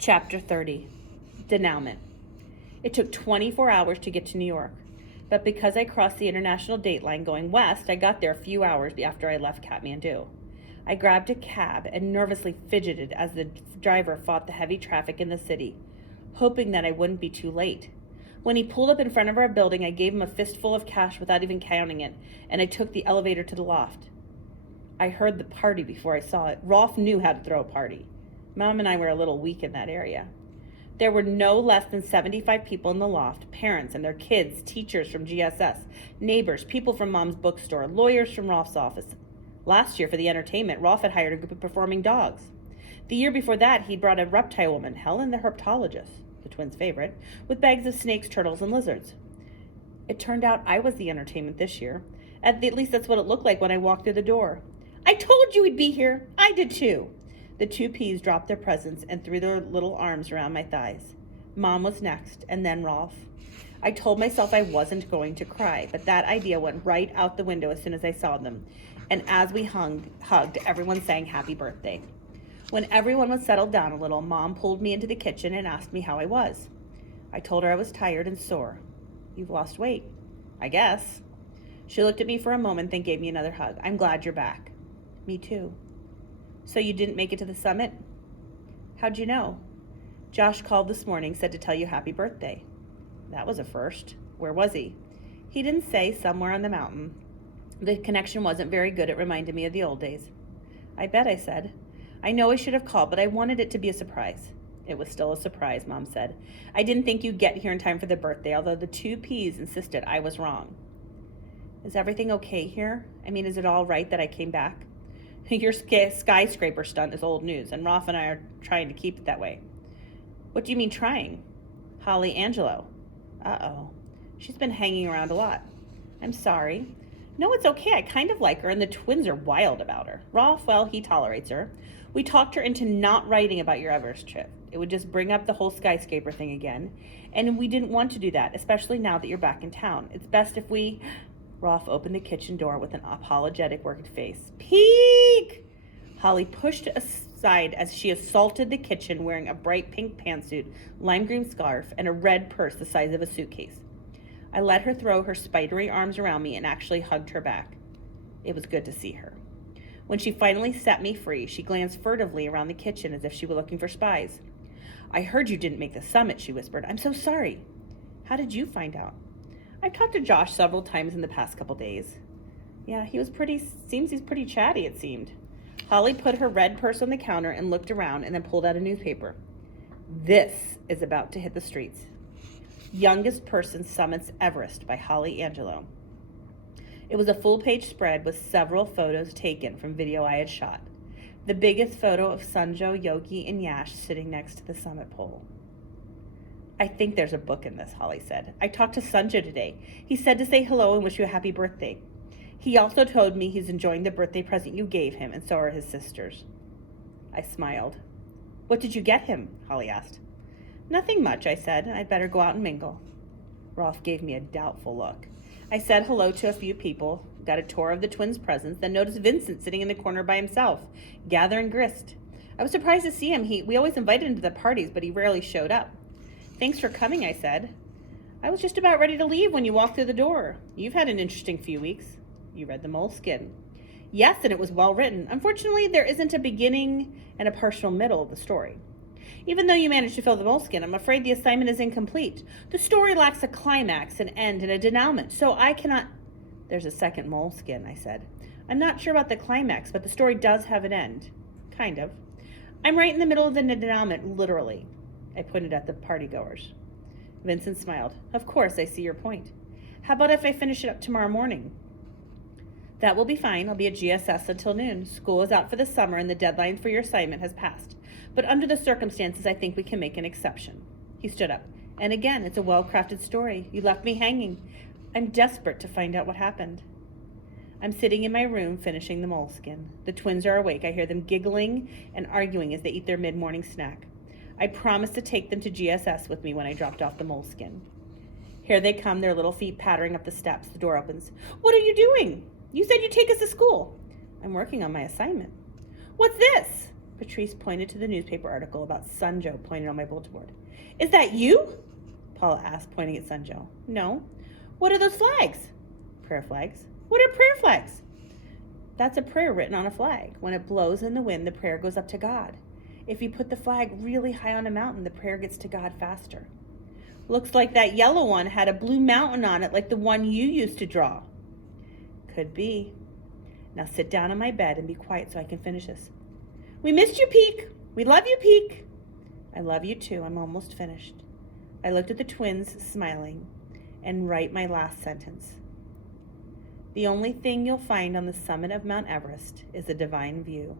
Chapter 30. Denouement. It took 24 hours to get to New York, but because I crossed the international date line going west, I got there a few hours after I left Kathmandu. I grabbed a cab and nervously fidgeted as the driver fought the heavy traffic in the city, hoping that I wouldn't be too late. When he pulled up in front of our building, I gave him a fistful of cash without even counting it, and I took the elevator to the loft. I heard the party before I saw it. Rolf knew how to throw a party. Mom and I were a little weak in that area. There were no less than 75 people in the loft, parents and their kids, teachers from GSS, neighbors, people from Mom's bookstore, lawyers from Rolf's office. Last year, for the entertainment, Rolf had hired a group of performing dogs. The year before that, he'd brought a reptile woman, Helen the herpetologist, the twins' favorite, with bags of snakes, turtles, and lizards. It turned out I was the entertainment this year. At least that's what it looked like when I walked through the door. "I told you we'd be here. I did too." The two P's dropped their presents and threw their little arms around my thighs. Mom was next, and then Rolf. I told myself I wasn't going to cry, but that idea went right out the window as soon as I saw them. And as we hugged, everyone sang happy birthday. When everyone was settled down a little, Mom pulled me into the kitchen and asked me how I was. I told her I was tired and sore. "You've lost weight." "I guess." She looked at me for a moment, then gave me another hug. "I'm glad you're back." "Me too." "So you didn't make it to the summit?" "How'd you know?" "Josh called this morning, said to tell you happy birthday." "That was a first. Where was he?" "He didn't say, somewhere on the mountain. The connection wasn't very good. It reminded me of the old days." "I bet," I said. "I know I should have called, but I wanted it to be a surprise." "It was still a surprise," Mom said. "I didn't think you'd get here in time for the birthday, although the two P's insisted I was wrong." "Is everything okay here? I mean, is it all right that I came back?" "Your skyscraper stunt is old news, and Rolf and I are trying to keep it that way." "What do you mean trying?" "Holly Angelo." "Uh-oh. She's been hanging around a lot." "I'm sorry." "No, it's okay. I kind of like her, and the twins are wild about her. Rolf, well, he tolerates her. We talked her into not writing about your Everest trip. It would just bring up the whole skyscraper thing again, and we didn't want to do that, especially now that you're back in town. It's best if we..." Rolf opened the kitchen door with an apologetic worried face. "Peek!" Holly pushed aside as she assaulted the kitchen wearing a bright pink pantsuit, lime green scarf, and a red purse the size of a suitcase. I let her throw her spidery arms around me and actually hugged her back. It was good to see her. When she finally set me free, she glanced furtively around the kitchen as if she were looking for spies. "I heard you didn't make the summit," she whispered. "I'm so sorry." "How did you find out?" "I've talked to Josh several times in the past couple days." "Yeah, he's pretty chatty, it seemed." Holly put her red purse on the counter and looked around and then pulled out a newspaper. "This is about to hit the streets. Youngest Person Summits Everest by Holly Angelo." It was a full-page spread with several photos taken from video I had shot. The biggest photo of Sanjo, Yogi, and Yash sitting next to the summit pole. "I think there's a book in this," Holly said. "I talked to Sanjo today. He said to say hello and wish you a happy birthday. He also told me he's enjoying the birthday present you gave him, and so are his sisters." I smiled. "What did you get him?" Holly asked. "Nothing much," I said. "I'd better go out and mingle." Rolf gave me a doubtful look. I said hello to a few people, got a tour of the twins' presents, then noticed Vincent sitting in the corner by himself, gathering grist. I was surprised to see him. We always invited him to the parties, but he rarely showed up. "Thanks for coming," I said. "I was just about ready to leave when you walked through the door. You've had an interesting few weeks." "You read the Moleskin." "Yes, and it was well written. Unfortunately, there isn't a beginning and a partial middle of the story. Even though you managed to fill the Moleskin, I'm afraid the assignment is incomplete. The story lacks a climax, an end, and a denouement, so I cannot..." "There's a second Moleskin," I said. "I'm not sure about the climax, but the story does have an end. Kind of. I'm right in the middle of the denouement, literally." I pointed at the partygoers. Vincent smiled. "Of course, I see your point. How about if I finish it up tomorrow morning?" "That will be fine. I'll be at GSS until noon. School is out for the summer and the deadline for your assignment has passed. But under the circumstances, I think we can make an exception." He stood up. "And again, it's a well-crafted story. You left me hanging. I'm desperate to find out what happened." I'm sitting in my room finishing the Moleskin. The twins are awake. I hear them giggling and arguing as they eat their mid-morning snack. I promised to take them to GSS with me when I dropped off the Moleskin. Here they come, their little feet pattering up the steps. The door opens. "What are you doing? You said you'd take us to school." "I'm working on my assignment." "What's this?" Patrice pointed to the newspaper article about Sunjo pointed on my bulletin board. Is that you? Paula asked, pointing at Sunjo. No. What are those flags? Prayer flags. What are prayer flags? That's a prayer written on a flag. When it blows in the wind, the prayer goes up to God. If you put the flag really high on a mountain, the prayer gets to God faster. Looks like that yellow one had a blue mountain on it like the one you used to draw. Could be. Now sit down on my bed and be quiet so I can finish this. We missed you, Peek. We love you, Peek. I love you too. I'm almost finished. I looked at the twins, smiling, and write my last sentence. The only thing you'll find on the summit of Mount Everest is a divine view,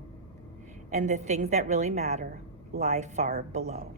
and the things that really matter lie far below.